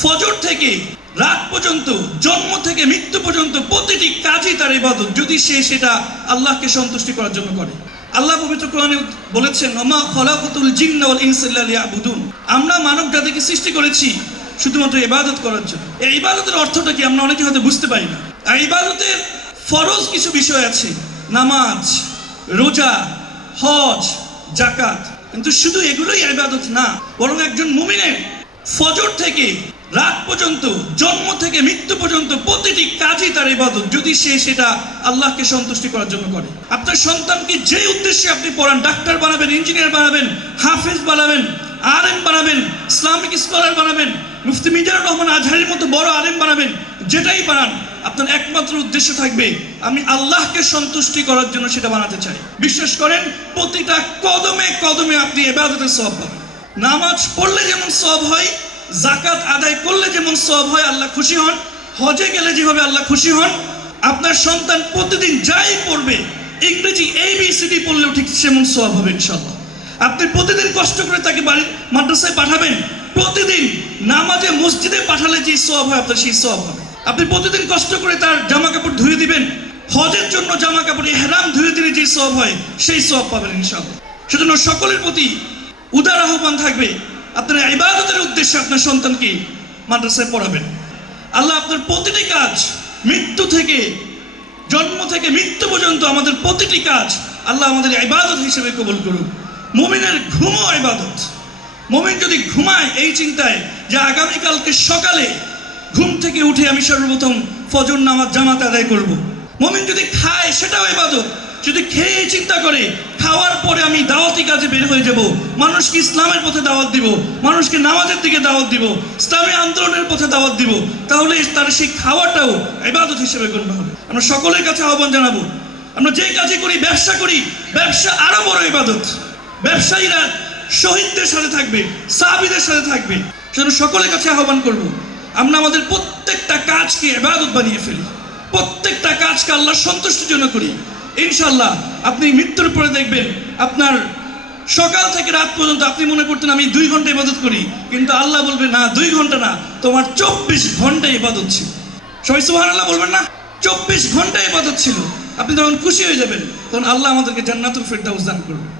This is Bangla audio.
ফজর থেকে রাত পর্যন্ত, জন্ম থেকে মৃত্যু পর্যন্ত প্রতিটি কাজই তার ইবাদত, যদি সে সেটা আল্লাহকে সন্তুষ্টি করার জন্য করে। আল্লাহ পবিত্র কোরআনে বলেছেন, ওমা খলাকুতুল জিন্না ওয়াল ইনসা ইল্লা লিয়াবুদুন, আমরা মানব জাতিকে সৃষ্টি করেছি শুধুমাত্র ইবাদত করার জন্য। এই ইবাদতের অর্থটা কি আমরা অনেকে হয়তো বুঝতে পারি না। আর ইবাদতের ফরজ কিছু বিষয় আছে, নামাজ, রোজা, হজ, যাকাত, কিন্তু শুধু এগুলোই ইবাদত না, বরং একজন মুমিনের ফজর থেকে রাত পর্যন্ত, জন্ম থেকে মৃত্যু পর্যন্ত প্রতিটি কাজই তার ইবাদত, যদি সে সেটা আল্লাহকে সন্তুষ্টি করার জন্য করে। আপনার সন্তানকে যে উদ্দেশ্যে আপনি পড়ান, ডাক্তার বানাবেন, ইঞ্জিনিয়ার বানাবেন, হাফেজ বানাবেন, আলেম বানাবেন, ইসলামিক স্কলার বানাবেন, মুফতি মিজানুর রহমান আজহারির মতো বড় আলেম বানাবেন, যেটাই বানান, আপনার একমাত্র উদ্দেশ্য থাকবে আমি আল্লাহকে সন্তুষ্টি করার জন্য সেটা বানাতে চাই। বিশ্বাস করেন, প্রতিটা কদমে কদমে আপনি ইবাদতের সওয়াব পাবেন। নামাজ পড়লে যেমন সওয়াব হয়, যাকাত আদায় করলে যেমন সওয়াব হয়, আল্লাহ খুশি হন, হজে গেলে যেভাবে আল্লাহ খুশি হন, আপনার সন্তান প্রতিদিন যাই পড়বে, ইংরেজি ABCD পড়লেও ঠিক সেমন সওয়াব হবে ইনশাআল্লাহ। আপনি প্রতিদিন কষ্ট করে তাকে বাড়ির মাদ্রাসায় পাঠাবেন, প্রতিদিন নামাজে মসজিদে পাঠালে যে সওয়াব হয় আপনার সেই সওয়াব হবে। আপনি প্রতিদিন কষ্ট করে তার জামা কাপড় ধুয়ে দিবেন, হজের জন্য জামা কাপড় ইহরাম ধুয়ে দিলে যে সওয়াব হয় সেই সওয়াব পাবেন ইনশাআল্লাহ। সেজন্য সকলের প্রতি উদার আহ্বান থাকবে, আপনার ইবাদতের উদ্দেশ্যে আপনার সন্তানকে মাদ্রাসায় পড়াবেন। আল্লাহ আপনার প্রতিটি কাজ, মৃত্যু থেকে জন্ম থেকে মৃত্যু পর্যন্ত আমাদের প্রতিটি কাজ আল্লাহ আমাদের ইবাদত হিসেবে কবুল করুন। মুমিনের ঘুমও ইবাদত। মুমিন যদি ঘুমায় এই চিন্তায় যে আগামীকালকে সকালে ঘুম থেকে উঠে আমি সর্বপ্রথম ফজর নামাজ জামাত আদায় করব। মুমিন যদি খায় সেটাও ইবাদত। যদি খেয়ে চিন্তা করে খাওয়ার পরে আমি দাওয়াতি কাজে বের হয়ে যাব, মানুষকে ইসলামের পথে দাওয়াত দিব, মানুষকে নামাজের দিকে দাওয়াত দিব, ইসলামী আন্দোলনের পথে দাওয়াত দিব, তাহলে তার সেই খাওয়াটাও ইবাদত হিসেবে গণ্য হবে। আমরা সকলের কাছে আহ্বান জানাবো, আমরা যে কাজে করি, ব্যবসা করি, ব্যবসা আরো বড় ইবাদত। ব্যবসায়ীরা শহীদদের সাথে থাকবে, সাহাবীদের সাথে থাকবে। সেজন্য সকলের কাছে আহ্বান করব, আমরা আমাদের প্রত্যেকটা কাজকে ইবাদত বানিয়ে ফেলি, প্রত্যেকটা কাজকে আল্লাহর সন্তুষ্টির জন্য করি। ইনশাআল্লাহ আপনি মৃত্যুর পরে দেখবেন আপনার সকাল থেকে রাত পর্যন্ত আপনি মনে করতেন আমি 2 ঘন্টা ইবাদত করি, কিন্তু আল্লাহ বলবে না 2 ঘন্টা না, তোমার 24 ঘন্টা ইবাদত ছিল। সবাই সুবহানাল্লাহ বলবেন না? 24 ঘন্টা ইবাদত ছিল। আপনি যখন খুশি হয়ে যাবেন তখন আল্লাহ আমাদেরকে জান্নাতুল ফেরদাউস দান করবে।